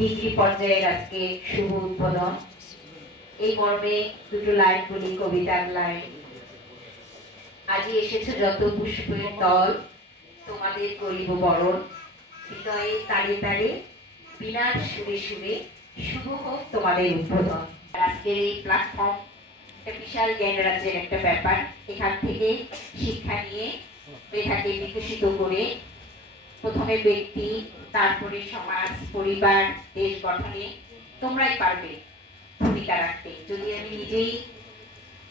Degree পর্যায়ের আজকে শুভ উদ্বোধন। এই পর্বে দুটো লাইন বলি, কবিতার লাইন। আজি এসেছে যত পুষ্পের দল তোমাদের করিব বরণ। হৃদয়ে তারে তারে, বিনার সুরে সুরে, শুভ হোক তোমাদের উদ্বোধন। আজকের এই প্ল্যাটফর্ম একটা বিশাল জ্ঞান রাজ্যের একটা ব্যাপার। এখান থেকে শিক্ষা নিয়ে মেধাকে বিকশিত করে প্রথমে ব্যক্তি, তারপরে সমাজ, পরিবার, দেশ গঠনে তোমরাই পারবে ভূমিকা রাখতে। যদি আমি নিজেই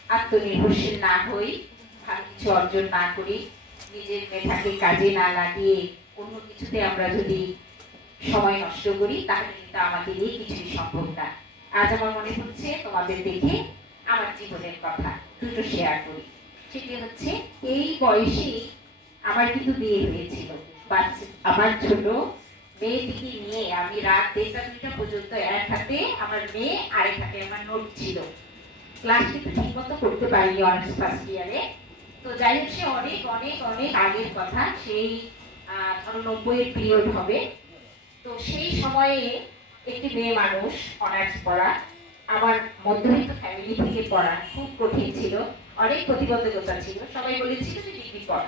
আত্মনির্ভরশীল না হই, ভালো কিছু অর্জন না করি, নিজের মেধাকে কাজে না লাগিয়ে অন্য কিছুতে আমরা যদি সময় নষ্ট করি, তাহলে কিন্তু আমাদের এই কিছুই সম্ভব না। আজ আমার মনে হচ্ছে তোমাদের দেখে আমার জীবনের কথা দুটো শেয়ার করি। সেটি হচ্ছে, এই বয়সে আমার কিন্তু বিয়ে হয়েছিল। আমার ছোট মেয়েটিকে নিয়ে আমি রাত দেড়টা দুইটা পর্যন্ত এক হাতে আমার মেয়ে আরেক হাতে আমার নোট ছিল। ক্লাস কিন্তু ঠিক মতো করতে পারিনি অনার্স ফার্স্ট ইয়ারে তো যাই হোক, সে অনেক অনেক অনেক আগের কথা। সেই ধরো নব্বইয়ের পিরিয়ড হবে। তো সেই সময়ে একটি মেয়ে মানুষ অনার্স পড়া, আমার মধ্যবিত্ত ফ্যামিলি থেকে পড়া খুব কঠিন ছিল। অনেক প্রতিবন্ধকতা ছিল। সবাই বলেছিল যে ডিগ্রি পড়।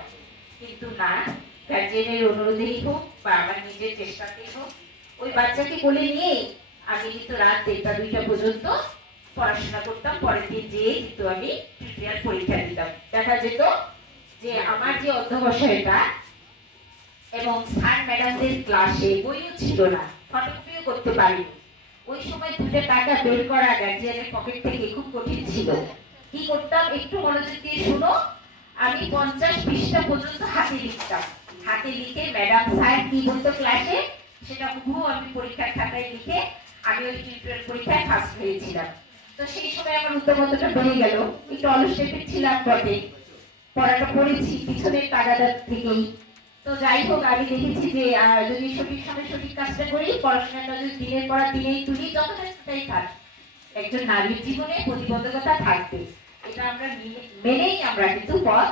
গার্জিয়ানের অনুরোধেই হোক বা আমার নিজের চেষ্টাতেই হোক, ওই বাচ্চাকে কোলে নিয়ে আমি কিন্তু রাত দেড়টা দুইটা পর্যন্ত পড়াশোনা করতাম, পরের দিন যেয়ে কিন্তু আমি টিউটোরিয়াল পরীক্ষা দিতাম। দেখা যেত যে আমার যে অধ্যবসায়টা এবং স্যার ম্যাডামদের ক্লাসে বইও ছিল না ফটোকপিও করতে পারিনি। ওই সময় দুটো টাকা বের করা গার্জিয়ানের পকেট থেকে খুব কঠিন ছিল। কি করতাম একটু মনোযোগ দিয়ে শুনো, আমি পঞ্চাশ পৃষ্ঠা পর্যন্ত হাতে লিখতাম। হাতে লিখে ম্যাডাম স্যার কি বলতো ক্লাসে সেটা হুবহু আমি পরীক্ষার খাতায় লিখে আমি ওই টিউটোরিয়াল পরীক্ষায় ফার্স্ট হয়েছিলাম। তো সেই সময় আমার উদ্যমতাটা বেড়ে গেল। একটু অলস টাইপের ছিলাম বটে। পড়াটা পড়েছি পিছনের তাগাদার থেকেই। তো যাই হোক, আমি দেখেছি যে যদি সঠিক সময় সঠিক কাজটা করি, পড়াশোনাটা যদি দিনের পর দিনেই তুলি, যতটা সেটাই থাক। একজন নারীর জীবনে প্রতিবন্ধকতা থাকবে। এটা আমরা মেনেই আমরা কিন্তু পথ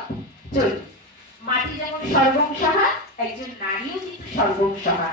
চলি। মাটি যেমন সর্বং সহা একজন নারীও কিন্তু সর্বং সহা